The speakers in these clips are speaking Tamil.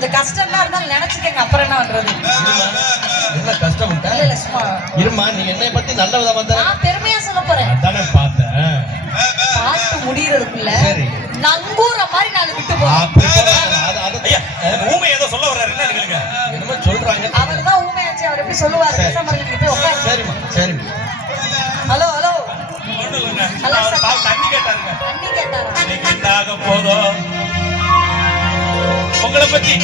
கொஞ்சம் கஷ்டமா இருந்தாலும் நினைச்சுக்கங்க, அப்புறம் என்ன பண்றது? என்ன கஷ்டம் இல்ல சும்மா இருமா. நீ என்னை பத்தி நல்ல விதமா தான் நான் பெருமையா சொல்ல போறேன். அதானே பார்த்தேன். பாட்டு முடியறதுக்குள்ள சரி நங்கூர மாதிரி நான் விட்டு போறேன். ஊமை ஏதோ சொல்ல வர்றாரு, என்ன நீங்க என்னமோ சொல்றாங்க. அவர் தான் ஊமையாச்சு, அவர் எப்படி சொல்லுவாரு? சரிம்மா சரிம்மா. ஹலோ ஹலோ தண்ணி கேட்டாருங்க. தண்ணி கேட்டாரா? இன்னைக்கு போதும் உங்களை பத்தி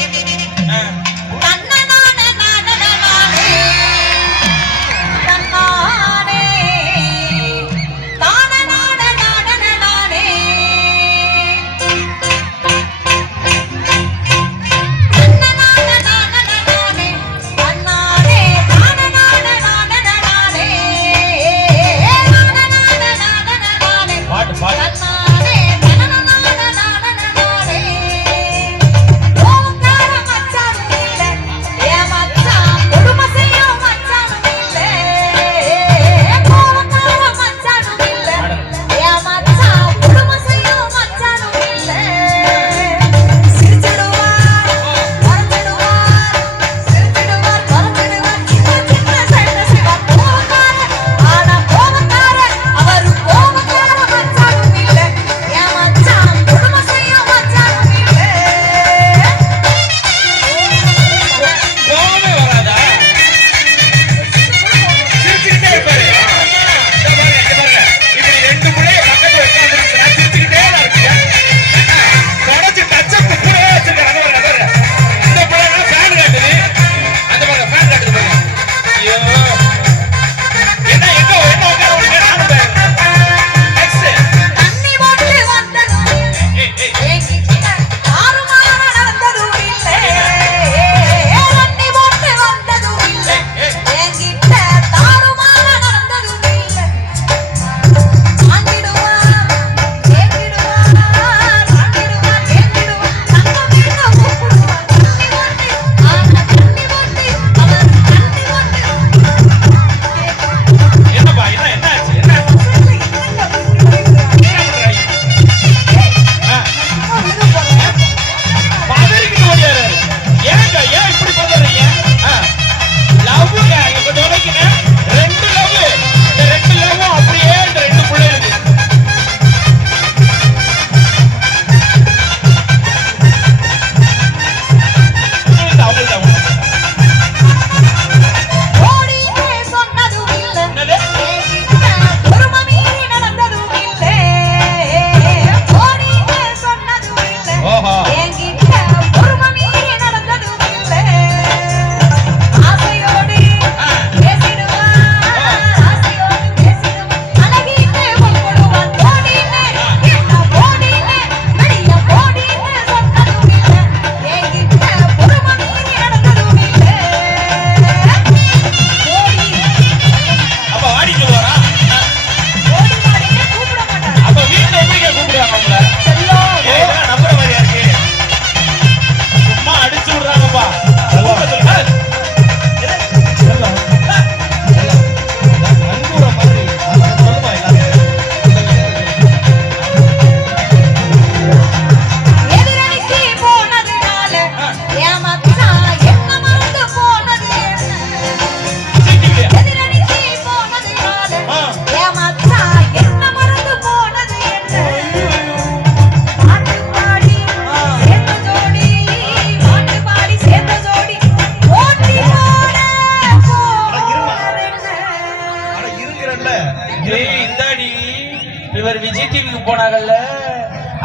இவர் விஜய் டிவிக்கு போனாங்கல்ல,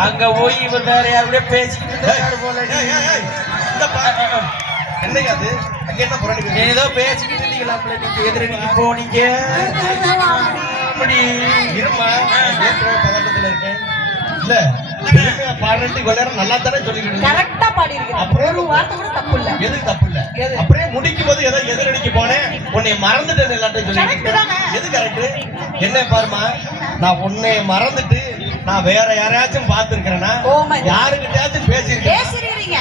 அங்க போய் இவர் வேற யாருடைய பேசிக்கிட்டு ஏதோ பேசிக்கிட்டு இருந்தீங்களாம்ல, நீங்க எதிரணிக்கு போனீங்க. இல்ல பாடுறதுக்கு விளையாட நல்லா தானே சொல்லிக்கிட்டு கரெக்டா பாடி இருக்கு. அப்புறம் ஒரு வார்த்தை கூட தப்பு இல்ல. எது தப்பு இல்ல? அப்படியே முடிக்கும் போது ஏதோ எதிரடிக்கு போனேன், உன்னை மறந்துட்டேன் எல்லாத்தையும் சொல்லிக்கிட்டு. எது கரெக்ட்? என்ன பாருமா, நான் உன்னை மறந்துட்டு நான் வேற யாரையாச்சும் பாத்துருக்கிறேன்னா யாருக்கிட்டயாச்சும் பேசிருக்கீங்க.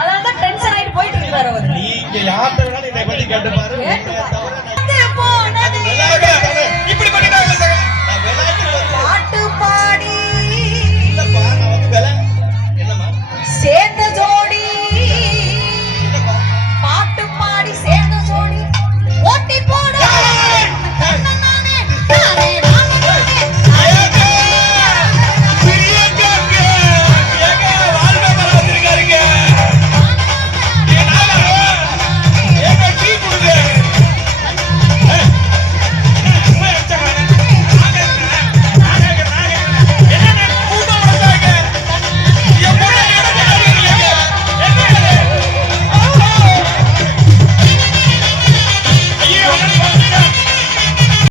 அதனால டென்ஷன் ஆயிட்டு போயிட்டு இருக்காரு அவர். நீங்க யார்கிட்ட வேணாலும் என்னை பத்தி கேட்டு பாரு.